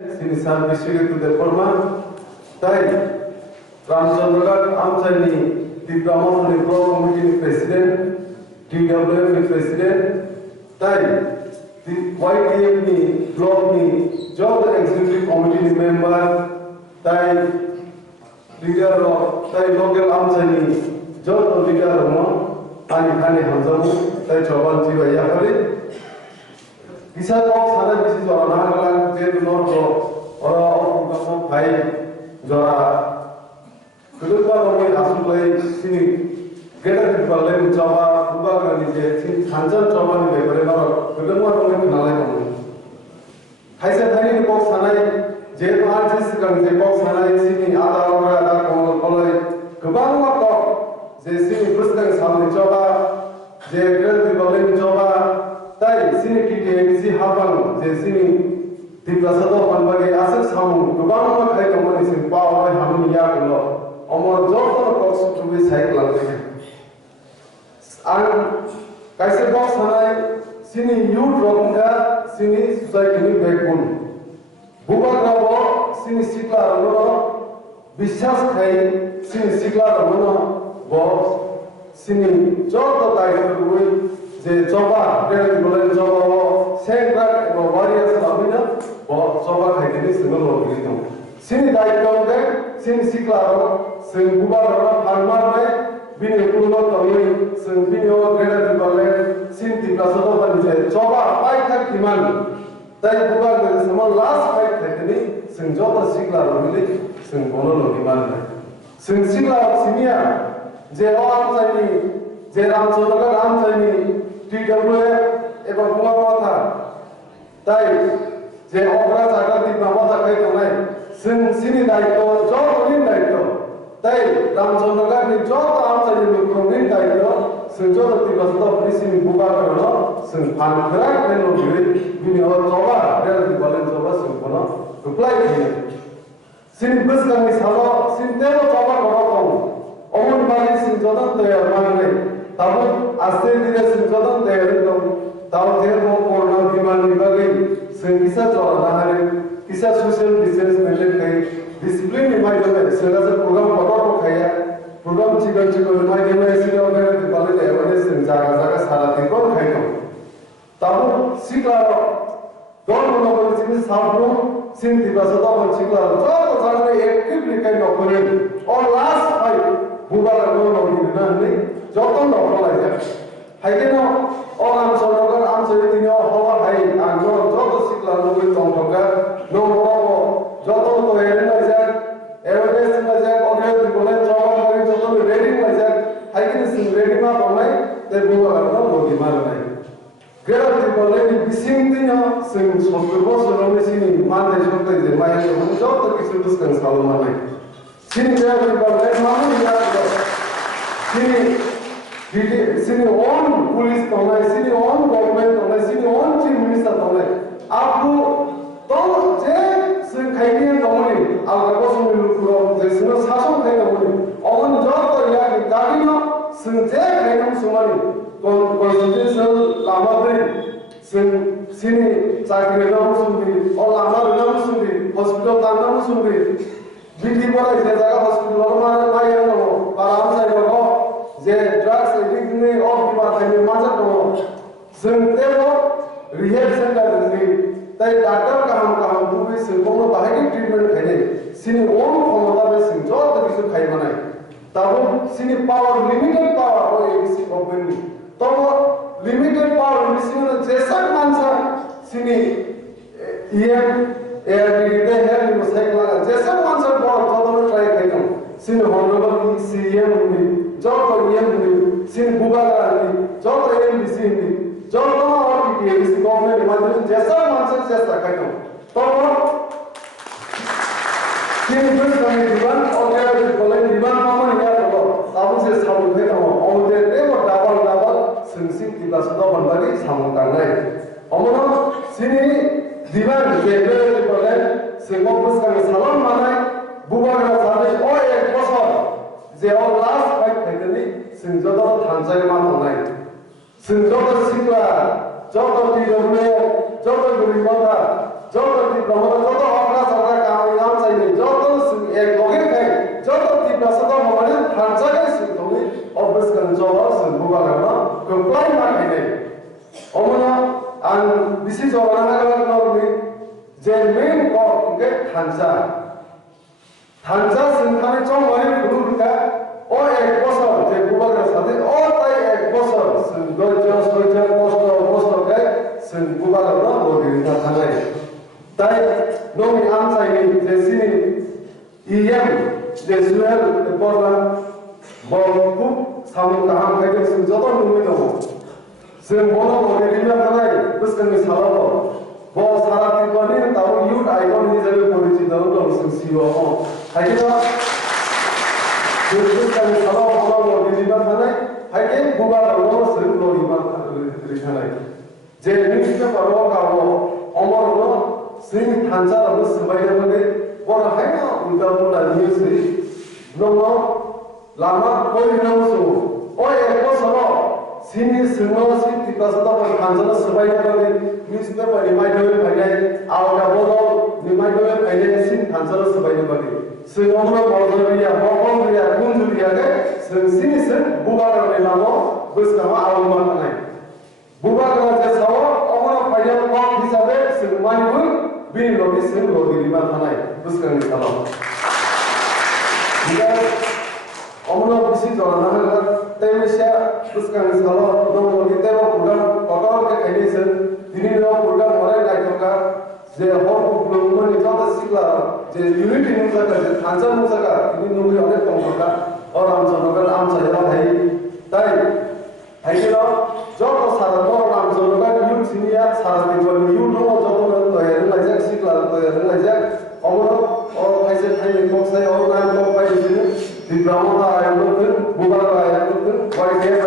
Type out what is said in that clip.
Sini service to the former, Tai Ramchandra Amchani, the Brahman Committee President, TWF President, Tai the YTF Block Job Executive Committee Member, Tai Leader of Tai Local Amchani, Job Leader of Ani Hanzamu, Tai Chaban Chivayakari. Bisa kok sana bisi jora nagalang je nor jo ora opungkamu bhai jora kedua kami asulai sini geda dipalai jawa buka kali je sini kanjan jawa ni bekore nor kedua kami kenalai kamu kaisa tadi ni kok sana je artis kan je kok sana sini ada kolai kebang kok je sini puskang samne jawa je geda dipalai jawa Tai sini KTMC Habang, je sini di Prasado Panbagi asal samu, kebang apa kai kamu sini power hamni ya kalau, omor jauh kok sudah saya kelar. An kaisa box sana sini youth rongga sini society ni backbone. Bukan kau sini sikla rono, bisnis kai sini sikla rono, box sini jauh tai terus. जे चौबा डेढ़ बोले चौबा वो सेंट्रल वो वारियर सामने ना वो चौबा खाई के सिंगल हो गई तो सिंह दायित्व में सिंह सिक्लारो सिंह बुबारो फार्मर में बिने पुलो तोई सिंह बिने वो डेढ़ बोले सिंह तिप्लासो बन जाए चौबा फाइट तक किमान ताई बुबार में समझ लास्ट फाइट थे कि नहीं सिंह जो तो सिक्लारो मिले सिंह बोलो लोग किमान है सिंह सिक्लारो सिमिया जे आम चाहिए जे रामचंद्र राम चाहिए TWF एवं बुआ था ताई जे ऑपरा जाकर ती नामा था कहीं तो नहीं सिनी दायित्व जो तो दायित्व ताई रामचंद्र का नि जो तो आम चली में दायित्व सिन जो तो ती बस तो अपनी सिनी बुआ करो सिन फान करा के लो बिनी और जोबा डेढ़ ती बोले जोबा सिन बोलो रिप्लाई किए सिन बस का मिसालो सिन तेरो जोबा करो तो ओमन बाली सिन जो तो तैयार मांगे तब आस्ते धीरे सिंचन तैयारी तो तब देर वो कोरोना बीमार निकल गई संगीसा चौड़ा है किसा सोशल डिस्टेंस मेंटेन करी डिसिप्लिन निभाई जो है सेना से प्रोग्राम पकड़ खाया प्रोग्राम चिकन निभाई जो है इसलिए अगर दिवाली जाए वाले जागा जागा सारा दिन को खाई तो तब सीखा दोनों लोगों ने सिंह साबुन सिंह दिवस तो बन सीखा तो जागा में एक्टिवली कहीं नौकरी और लास्ट फाइट बुबा लोगों ने नहीं जॉब नौकरी लगे हाइके ना और हम सोचोगे हम सोचते हैं हवा हाई आम जो जॉब सीखला लोग चौंका नो वो जॉब तो है ना जाए एवरेज में जाए और ये बोले जॉब करें जो तो रेडी में जाए हाइके सिंह रेडी में तो नहीं ते बुबा करना लोग मार नहीं ग्रेड दी बोले कि बिसिंग दिन सिंह सोचते हो सोचो में सिंह मान दे सोचते हैं माय हम जॉब तो किसी दूसरे का सालो मार नहीं सिंह ग्रेड दी बोले मामूली यार Sini on police तोड़ना है, sini on government तोड़ना है, sini on chief minister तोड़ना है. आपको तो जे सिंह खाई के तोड़ने, आप कसम मिलूँ पूरा जे सिंह शासन खाई तोड़ने, और जॉब तो यार गाड़ी ना सिंह जे खाई हम सुमानी, constitution लामा दे सिंह चाकरी ना मुसुंदी और लामा ना मुसुंदी, hospital ताना मुसुंदी, बिल्ली बड़ा इसे जगह hospital वाला मारे माये ना वो, आराम से करो जे drugs addict ने और बीमार है माजा को सुनते हो रिहेब सेंटर में ताई डॉक्टर का हम पूरी सिंपल में बाहरी ट्रीटमेंट खाने सिनी ओन क्षमता में सिंह जो तक किसी खाई बनाए तब सिनी पावर लिमिटेड पावर हो एक किसी गवर्नमेंट तो लिमिटेड पावर मिसिंग ने जैसा मानसा सिनी ये एआरडीडी है नि मसाइल लगा जैसा मानसा बहुत तो ट्राई करना सिनी होनरेबल सीएम ने जो तो ये सिंह बुबा करानी जो तो ये मिसी नहीं जो तो और की इस गवर्नमेंट माध्यम जैसा मानसिक जैसा करना तो सिंह बस कहीं दीवान और क्या बोले दीवान मामा क्या तो साबुन से साबुन है तो और दे वो डाबल सिंह की बात तो बनवारी सामने करना है अमनो सिंह दीवान ये बोले सिंह बस का सलाम माना बुबा का सामने और एक बसर जे और लास्ट फाइट खेलने सिंजोदा थांसाई मान होना है सिंजोदा सिक्ला जो तो टी में जो तो गुरिमाता जो तो टी ब्रह्मा जो तो अपना main 거 이게 단자 생산의 좀 많이 부르니까 एक बছर जे गुबार साथे ताई एक बছर जों सयथा बছर के जों गुबार ना बगिरिना थानाय ताई नोंनि आमसायनि जे सिनि इएम जे जुएल बरला बखु सामु गाहाम खायदों जों जत नुमै दङ जों बनो बगिरिना थानाय बोसोरनि सालाव ब सारा तिरपानि ताव युथ आइकन हिसाबै परिचित दङ जों सिओ खायदों जोंनि सालाव बगिरिना थानाय हायके गुबाराव जों बगिरिना थानाय जे निउसपेपाराव गावो अमरनो जोंनि थानसारावनो सोबायनानै बर' हायना उल्टा उल्टा निउस नङो लामा कोइनावसो एक बছराव सिनि सिङाव सिनि क्लासआव थानसाराव सोबायनानै निउसपेपारनि मायदों फायनाय आवगा बर'नि मायदों फायनाय सिनि थानसाराव सोबायनानै सिङावनो बर'रिया बर'रिया गुनजुरियाके जों सिनिसो बुबारावनि लामाव बोसोराव आवमा थानाय बुबाराव जे साव अमर फायनाय कम हिसाबै जों मानिबो बिनि लबि जों बगिरिना थानाय बोसोरनि सालाव बिदा अमर बिसि जनाना तेमेसिया बोसोरनि सालाव दंलि तेरो प्रग्राम कटाव के खायनिसो दिनिनो प्रग्राम हराय लायथका जे हर प्रग्रामनि जाता सिगला जे युनिटी नुजाका जे थानसा नुजाका दिनि नुबि अनेक दंखा रामचन्द्रगढ़ आमसायाव हाय ताई हायकेला जत सारा रामचन्द्रगढ़ युथ सिनिया सारा दिगनि युथ दङ जत तयार लायजाक सिगला तयार लायजाक अमर खायसे थाइनि बक्साय नाम बायदिसिना दिब्रामता आयनोखौ बुबार आयनोखौ बायदि